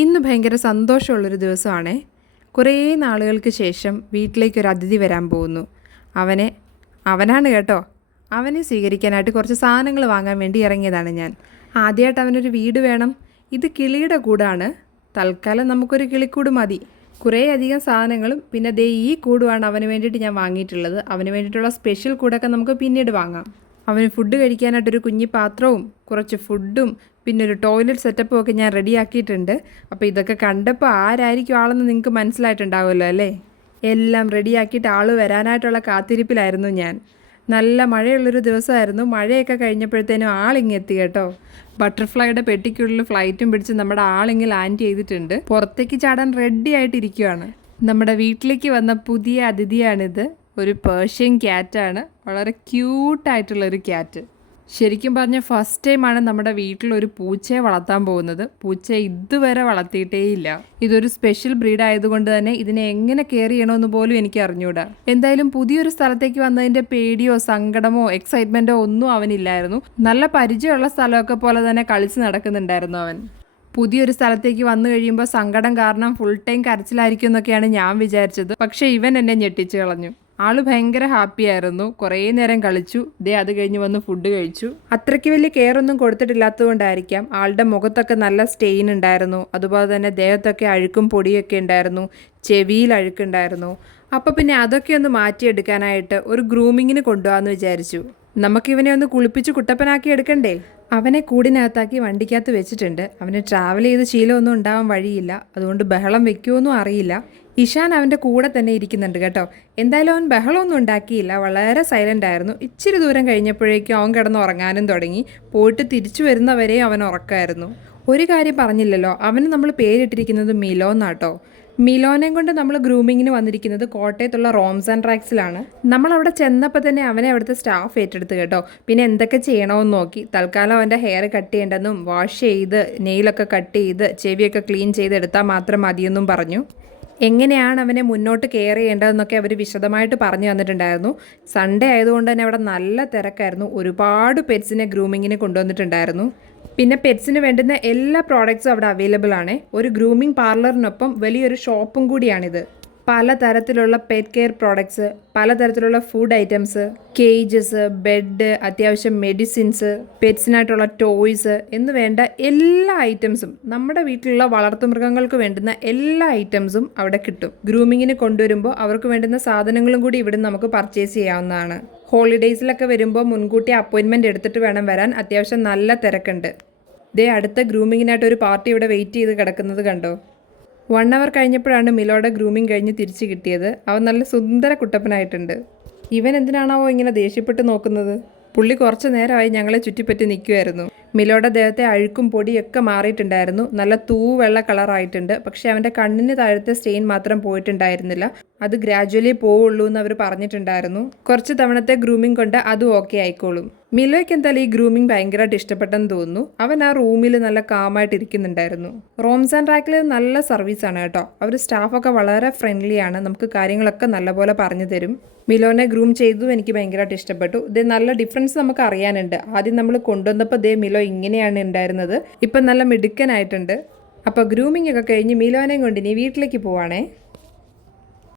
ഇന്ന് ഭയങ്കര സന്തോഷമുള്ളൊരു ദിവസമാണേ. കുറേ നാളുകൾക്ക് ശേഷം വീട്ടിലേക്ക് ഒരു അതിഥി വരാൻ പോകുന്നു. അവനെ അവനാണ് കേട്ടോ. അവനെ സ്വീകരിക്കാനായിട്ട് കുറച്ച് സാധനങ്ങൾ വാങ്ങാൻ വേണ്ടി ഇറങ്ങിയതാണ് ഞാൻ. ആദ്യമായിട്ട് അവനൊരു വീട് വേണം. ഇത് കിളിയുടെ കൂടാണ്. തൽക്കാലം നമുക്കൊരു കിളിക്കൂട് മതി. കുറേ അധികം സാധനങ്ങളും പിന്നെ ദേ ഈ കൂടുമാണ് അവന് വേണ്ടിയിട്ട് ഞാൻ വാങ്ങിയിട്ടുള്ളത്. അവന് വേണ്ടിയിട്ടുള്ള സ്പെഷ്യൽ കൂടൊക്കെ നമുക്ക് പിന്നീട് വാങ്ങാം. അവന് ഫുഡ് കഴിക്കാനായിട്ടൊരു കുഞ്ഞി പാത്രവും കുറച്ച് ഫുഡും പിന്നെ ഒരു ടോയ്ലറ്റ് സെറ്റപ്പും ഒക്കെ ഞാൻ റെഡിയാക്കിയിട്ടുണ്ട് അപ്പോൾ ഇതൊക്കെ കണ്ടപ്പോൾ ആരായിരിക്കും ആളെന്ന് നിങ്ങൾക്ക് മനസ്സിലായിട്ടുണ്ടാവുമല്ലോ അല്ലേ? എല്ലാം റെഡിയാക്കിയിട്ട് ആൾ വരാനായിട്ടുള്ള കാത്തിരിപ്പിലായിരുന്നു ഞാൻ. നല്ല മഴയുള്ളൊരു ദിവസമായിരുന്നു. മഴയൊക്കെ കഴിഞ്ഞപ്പോഴത്തേനും ആളിങ്ങ് എത്തി കേട്ടോ. ബട്ടർഫ്ലൈയുടെ പെട്ടിക്കുള്ളിൽ ഫ്ലൈറ്റും പിടിച്ച് നമ്മുടെ ആളിങ്ങ് ലാൻഡ് ചെയ്തിട്ടുണ്ട്. പുറത്തേക്ക് ചാടാൻ റെഡി ആയിട്ടിരിക്കുവാണ്. നമ്മുടെ വീട്ടിലേക്ക് വന്ന പുതിയ അതിഥിയാണിത്. ഒരു പേർഷ്യൻ ക്യാറ്റാണ് വളരെ ക്യൂട്ടായിട്ടുള്ളൊരു ക്യാറ്റ് ശരിക്കും പറഞ്ഞാൽ ഫസ്റ്റ് ടൈമാണ് നമ്മുടെ വീട്ടിൽ ഒരു പൂച്ചയെ വളർത്താൻ പോകുന്നത്. പൂച്ച ഇതുവരെ വളർത്തിയിട്ടേയില്ല ഇതൊരു സ്പെഷ്യൽ ബ്രീഡ് ആയതുകൊണ്ട് തന്നെ ഇതിനെ എങ്ങനെ കെയർ ചെയ്യണമെന്ന് പോലും എനിക്ക് അറിഞ്ഞൂടാ. എന്തായാലും പുതിയൊരു സ്ഥലത്തേക്ക് വന്നതിന്റെ പേടിയോ സങ്കടമോ എക്സൈറ്റ്മെന്റോ ഒന്നും അവനില്ലായിരുന്നു. നല്ല പരിചയമുള്ള സ്ഥലമൊക്കെ പോലെ തന്നെ കളിച്ച് നടക്കുന്നുണ്ടായിരുന്നു അവൻ. പുതിയൊരു സ്ഥലത്തേക്ക് വന്നു കഴിയുമ്പോൾ സങ്കടം കാരണം ഫുൾ ടൈം കരച്ചിലായിരിക്കും എന്നൊക്കെയാണ് ഞാൻ വിചാരിച്ചത്. പക്ഷേ ഇവൻ എന്നെ ഞെട്ടിച്ചു കളഞ്ഞു. ആൾ ഭയങ്കര ഹാപ്പി ആയിരുന്നു. കുറേ നേരം കളിച്ചു. ദേ അത് കഴിഞ്ഞ് വന്ന് ഫുഡ് കഴിച്ചു. അത്രയ്ക്ക് വലിയ കെയർ ഒന്നും കൊടുത്തിട്ടില്ലാത്തതുകൊണ്ടായിരിക്കാം ആളുടെ മുഖത്തൊക്കെ നല്ല സ്റ്റെയിൻ ഉണ്ടായിരുന്നു. അതുപോലെ തന്നെ ദേഹത്തൊക്കെ അഴുക്കും പൊടിയൊക്കെ ഉണ്ടായിരുന്നു. ചെവിയിൽ അഴുക്കുണ്ടായിരുന്നു. അപ്പോൾ പിന്നെ അതൊക്കെ ഒന്ന് മാറ്റിയെടുക്കാനായിട്ട് ഒരു ഗ്രൂമിങ്ങിന് കൊണ്ടുപോകാമെന്ന് വിചാരിച്ചു. നമുക്കിവനെ ഒന്ന് കുളിപ്പിച്ച് കുട്ടപ്പനാക്കി എടുക്കണ്ടേ? അവനെ കൂടിനകത്താക്കി വണ്ടിക്കകത്ത് വെച്ചിട്ടുണ്ട്. അവന് ട്രാവൽ ചെയ്ത് ശീലമൊന്നും ഉണ്ടാവാൻ വഴിയില്ല. അതുകൊണ്ട് ബഹളം വെക്കുമോന്നും അറിയില്ല. ഇഷാൻ അവന്റെ കൂടെ തന്നെ ഇരിക്കുന്നുണ്ട് കേട്ടോ. എന്തായാലും അവൻ ബഹളമൊന്നും ഉണ്ടാക്കിയില്ല. വളരെ സൈലന്റ് ആയിരുന്നു. ഇച്ചിരി ദൂരം കഴിഞ്ഞപ്പോഴേക്കും അവൻ കിടന്ന് ഉറങ്ങാനും തുടങ്ങി. പോയിട്ട് തിരിച്ചു വരുന്നവരെയും അവൻ ഉറക്കമായിരുന്നു ഒരു കാര്യം പറഞ്ഞില്ലല്ലോ. അവന് നമ്മൾ പേരിട്ടിരിക്കുന്നത് മിലോ എന്നാട്ടോ മിലോനെ കൊണ്ട് നമ്മൾ ഗ്രൂമിങ്ങിന് വന്നിരിക്കുന്നത് കോട്ടയത്തുള്ള റോംസ് ആൻഡ് ട്രാക്സിലാണ് നമ്മൾ അവിടെ ചെന്നപ്പോൾ തന്നെ അവനെ അവിടുത്തെ സ്റ്റാഫ് ഏറ്റെടുത്ത് കേട്ടോ. പിന്നെ എന്തൊക്കെ ചെയ്യണമെന്ന് നോക്കി. തൽക്കാലം അവന്റെ ഹെയർ കട്ട് ചെയ്യേണ്ടെന്നും വാഷ് ചെയ്ത് നെയിലൊക്കെ കട്ട് ചെയ്ത് ചെവിയൊക്കെ ക്ലീൻ ചെയ്തെടുത്താൽ മാത്രം മതിയെന്നും പറഞ്ഞു. എങ്ങനെയാണ് അവനെ മുന്നോട്ട് കെയർ ചെയ്യേണ്ടതെന്നൊക്കെ അവർ വിശദമായിട്ട് പറഞ്ഞു തന്നിട്ടുണ്ടായിരുന്നു. സൺഡേ ആയതുകൊണ്ട് തന്നെ അവിടെ നല്ല തിരക്കായിരുന്നു. ഒരുപാട് പെറ്റ്സിനെ ഗ്രൂമിങ്ങിന് കൊണ്ടുവന്നിട്ടുണ്ടായിരുന്നു. പിന്നെ പെറ്റ്സിന് വേണ്ടുന്ന എല്ലാ പ്രോഡക്റ്റ്സും അവിടെ അവൈലബിൾ ആണ്. ഒരു ഗ്രൂമിംഗ് പാർലറിനൊപ്പം വലിയൊരു ഷോപ്പും കൂടിയാണിത്. പലതരത്തിലുള്ള പെറ്റ് കെയർ പ്രോഡക്ട്സ് പലതരത്തിലുള്ള ഫുഡ് ഐറ്റംസ് കേജസ് ബെഡ് അത്യാവശ്യം മെഡിസിൻസ് പെറ്റ്സിനായിട്ടുള്ള ടോയ്സ് എന്ന് വേണ്ട എല്ലാ ഐറ്റംസും നമ്മുടെ വീട്ടിലുള്ള വളർത്തുമൃഗങ്ങൾക്ക് വേണ്ടുന്ന എല്ലാ ഐറ്റംസും അവിടെ കിട്ടും. ഗ്രൂമിങ്ങിന് കൊണ്ടുവരുമ്പോൾ അവർക്ക് വേണ്ടുന്ന സാധനങ്ങളും കൂടി ഇവിടെ നമുക്ക് പർച്ചേസ് ചെയ്യാവുന്നതാണ്. ഹോളിഡേയ്സിലൊക്കെ വരുമ്പോൾ മുൻകൂട്ടി അപ്പോയിൻമെന്റ് എടുത്തിട്ട് വേണം വരാൻ. അത്യാവശ്യം നല്ല തിരക്കുണ്ട്. ദേ അടുത്ത ഗ്രൂമിങ്ങിനായിട്ട് ഒരു പാർട്ടി ഇവിടെ വെയിറ്റ് ചെയ്ത് കിടക്കുന്നത് കണ്ടോ? വൺ അവർ കഴിഞ്ഞപ്പോഴാണ് മിലോയുടെ ഗ്രൂമിങ് കഴിഞ്ഞ് തിരിച്ചു കിട്ടിയത്. അവൻ നല്ല സുന്ദര കുട്ടപ്പനായിട്ടുണ്ട്. ഇവൻ എന്തിനാണാവോ ഇങ്ങനെ ദേഷ്യപ്പെട്ട് നോക്കുന്നത്? പുള്ളി കുറച്ച് നേരമായി ഞങ്ങളെ ചുറ്റിപ്പറ്റി നിൽക്കുമായിരുന്നു മിലോയുടെ ദേഹത്തെ അഴുക്കും പൊടിയൊക്കെ മാറിയിട്ടുണ്ടായിരുന്നു. നല്ല തൂവെള്ള കളറായിട്ടുണ്ട്. പക്ഷേ അവന്റെ കണ്ണിന് താഴത്തെ സ്റ്റെയിൻ മാത്രം പോയിട്ടുണ്ടായിരുന്നില്ല. അത് ഗ്രാജുവലി പോവുള്ളൂ എന്ന് അവർ പറഞ്ഞിട്ടുണ്ടായിരുന്നു. കുറച്ച് തവണത്തെ ഗ്രൂമിംഗ് കൊണ്ട് അതും ഓക്കെ ആയിക്കോളും. മിലോയ്ക്ക് എന്തായാലും ഈ ഗ്രൂമിംഗ് ഭയങ്കരമായിട്ട് ഇഷ്ടപ്പെട്ടെന്ന് തോന്നുന്നു. അവൻ ആ റൂമിൽ നല്ല കാമായിട്ട് ഇരിക്കുന്നുണ്ടായിരുന്നു. റോംസ് ആൻഡ് റാക്കിൽ നല്ല സർവീസ് ആണ് കേട്ടോ. അവർ സ്റ്റാഫൊക്കെ വളരെ ഫ്രണ്ട്ലിയാണ് നമുക്ക് കാര്യങ്ങളൊക്കെ നല്ലപോലെ പറഞ്ഞു തരും. മിലോനെ ഗ്രൂം ചെയ്തു എനിക്ക് ഭയങ്കരമായിട്ട് ഇഷ്ടപ്പെട്ടു. ഇത് നല്ല ഡിഫറൻസ് നമുക്ക് അറിയാനുണ്ട്. ആദ്യം നമ്മൾ കൊണ്ടുവന്നപ്പോൾ ദേ മിലോ ഇങ്ങനെയാണ് ഉണ്ടായിരുന്നത്. ഇപ്പം നല്ല മിടുക്കനായിട്ടുണ്ട്. അപ്പോൾ ഗ്രൂമിംഗ് ഒക്കെ കഴിഞ്ഞ് മിലോനെയും കൊണ്ട് ഇനി വീട്ടിലേക്ക് പോവാണേ.